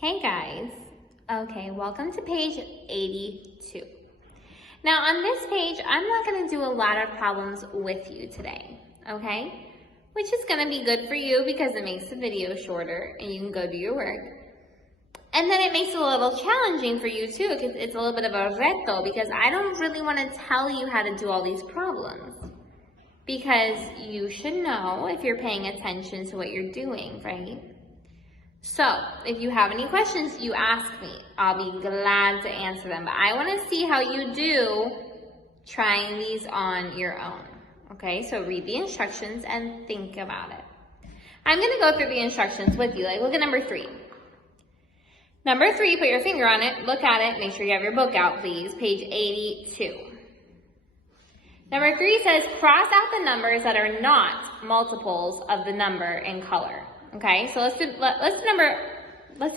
Hey guys. Okay, welcome to page 82. Now on this page, I'm not going to do a lot of problems with you today, okay? Which is going to be good for you because it makes the video shorter and you can go do your work. And then it makes it a little challenging for you too because it's a little bit of a reto because I don't really want to tell you how to do all these problems. Because you should know if you're paying attention to what you're doing, right? So, if you have any questions, you ask me. I'll be glad to answer them. But I want to see how you do trying these on your own. Okay, so read the instructions and think about it. I'm going to go through the instructions with you. Like, look at number 3. Number 3, put your finger on it, look at it, make sure you have your book out, please. Page 82. Number 3 says, cross out the numbers that are not multiples of the number in color. Okay, so let's do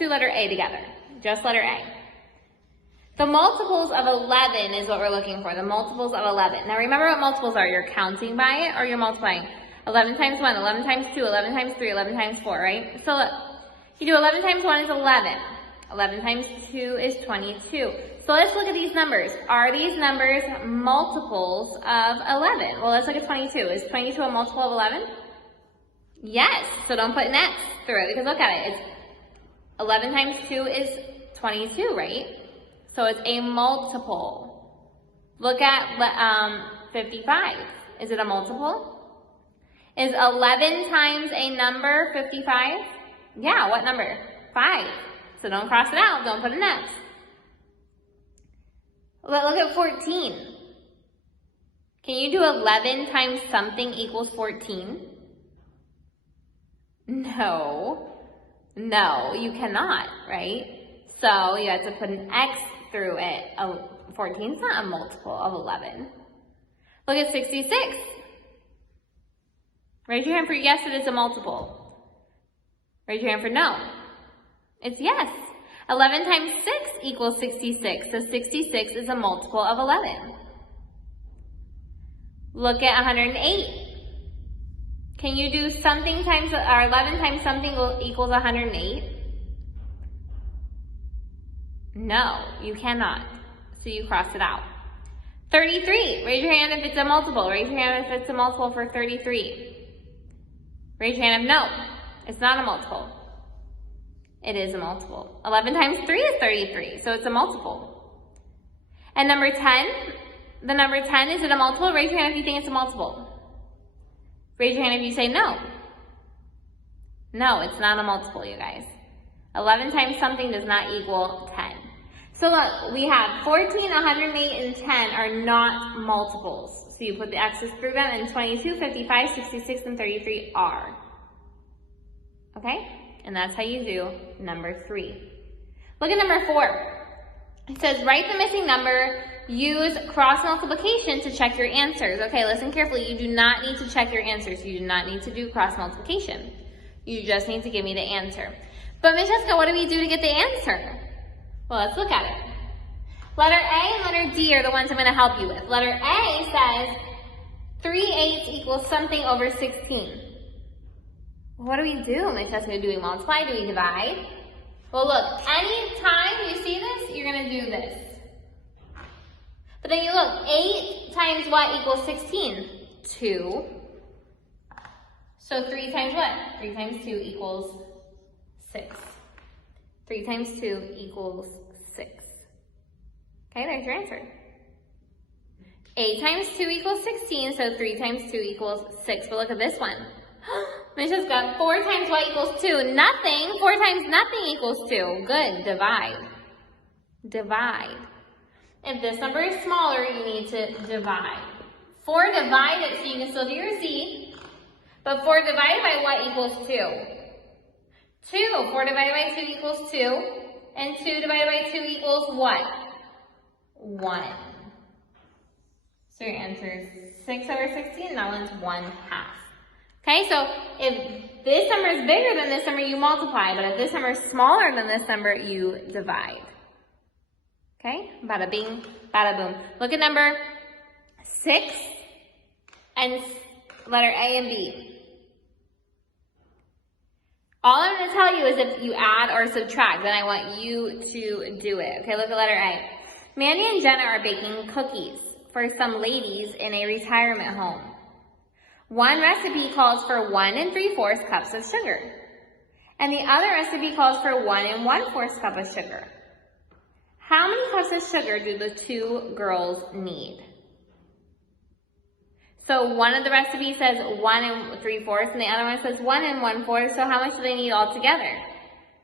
letter A together. Just letter A. The multiples of 11 is what we're looking for. The multiples of 11. Now remember what multiples are. You're counting by it or you're multiplying. 11 times 1, 11 times 2, 11 times 3, 11 times 4, right? So look, you do 11 times 1 is 11. 11 times 2 is 22. So let's look at these numbers. Are these numbers multiples of 11? Well, let's look at 22. Is 22 a multiple of 11? Yes, so don't put an X through it because look at it. It's 11 times 2 is 22, right? So it's a multiple. Look at 55. Is it a multiple? Is 11 times a number 55? Yeah, what number? 5. So don't cross it out. Don't put an X. Look at 14. Can you do 11 times something equals 14? No, you cannot, right? So you have to put an X through it. 14 is not a multiple of 11. Look at 66. Raise your hand for yes that it's a multiple. Raise your hand for no. It's yes. 11 times 6 equals 66. So 66 is a multiple of 11. Look at 108. Can you do something times, or 11 times something equals 108? No, you cannot. So you cross it out. 33. Raise your hand if it's a multiple. Raise your hand if it's a multiple for 33. Raise your hand if no, it's not a multiple. It is a multiple. 11 times 3 is 33, so it's a multiple. And number 10, the number 10, is it a multiple? Raise your hand if you think it's a multiple. Raise your hand if you say no. No, it's not a multiple, you guys. 11 times something does not equal 10. So look, we have 14, 108, and 10 are not multiples. So you put the X's through them, and 22, 55, 66, and 33 are. Okay? And that's how you do number 3. Look at number 4. It says, write the missing number, use cross multiplication to check your answers. Okay, listen carefully. You do not need to check your answers. You do not need to do cross multiplication. You just need to give me the answer. But Miss Jessica, what do we do to get the answer? Well, let's look at it. Letter A and letter D are the ones I'm going to help you with. Letter A says 3/8 equals something over 16. What do we do, Miss Jessica? Do we multiply? Do we divide? Well, look, anytime you see this, you're going to do this. But then you look, 8 times what equals 16? 2. So 3 times what? 3 times 2 equals 6. 3 times 2 equals 6. Okay, there's your answer. 8 times 2 equals 16, so 3 times 2 equals 6. But look at this one. Miss Jessica, 4 times what equals 2? Nothing. 4 times nothing equals 2. Good. Divide. Divide. If this number is smaller, you need to divide. 4 divided, so you can still do your Z. But 4 divided by what equals 2? 2. 4 divided by 2 equals 2. And 2 divided by 2 equals what? 1. So your answer is 6 over 16, and that one's 1/2. Okay, so if this number is bigger than this number, you multiply. But if this number is smaller than this number, you divide. Okay, bada bing, bada boom. Look at number 6 and letter A and B. All I'm going to tell you is if you add or subtract, then I want you to do it. Okay, look at letter A. Mandy and Jenna are baking cookies for some ladies in a retirement home. One recipe calls for 1 3/4 cups of sugar, and the other recipe calls for 1 1/4 cup of sugar. How many cups of sugar do the two girls need? So one of the recipes says 1 3/4, and the other one says 1 1/4, so how much do they need altogether?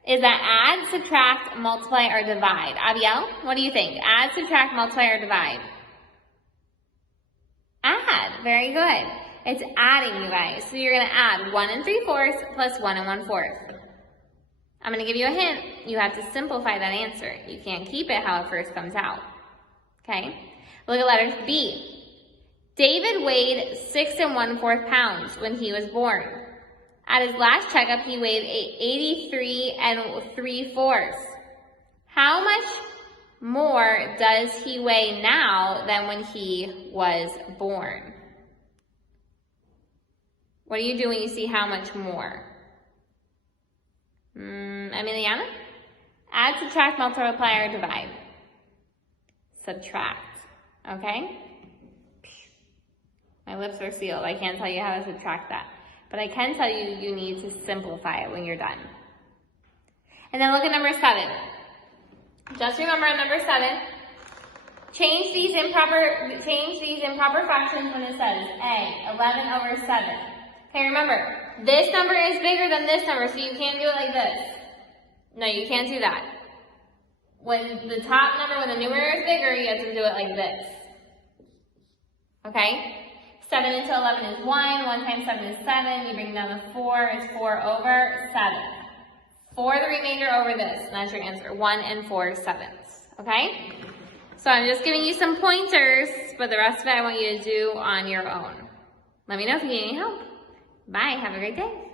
Is that add, subtract, multiply, or divide? Abiel, what do you think? Add, subtract, multiply, or divide? Add. Very good. It's adding, you guys. So you're going to add 1 3/4 plus 1 1/4. I'm going to give you a hint. You have to simplify that answer. You can't keep it how it first comes out. Okay? Look at letters B. David weighed 6 1/4 pounds when he was born. At his last checkup, he weighed 83 3/4. How much more does he weigh now than when he was born? What do you do when you see how much more? Emiliana? Add, subtract, multiply, or divide? Subtract. Okay? My lips are sealed. I can't tell you how to subtract that. But I can tell you, you need to simplify it when you're done. And then look at number 7. Just remember on number 7, change these improper fractions when it says A, 11 over 7. Okay, remember, this number is bigger than this number, so you can't do it like this. No, you can't do that. When the top number, when the numerator is bigger, you have to do it like this. Okay? 7 into 11 is 1. 1 times 7 is 7. You bring down the 4 is 4 over 7. 4 the remainder over this. And that's your answer. 1 4/7. Okay? So I'm just giving you some pointers, but the rest of it I want you to do on your own. Let me know if you need any help. Bye. Have a great day.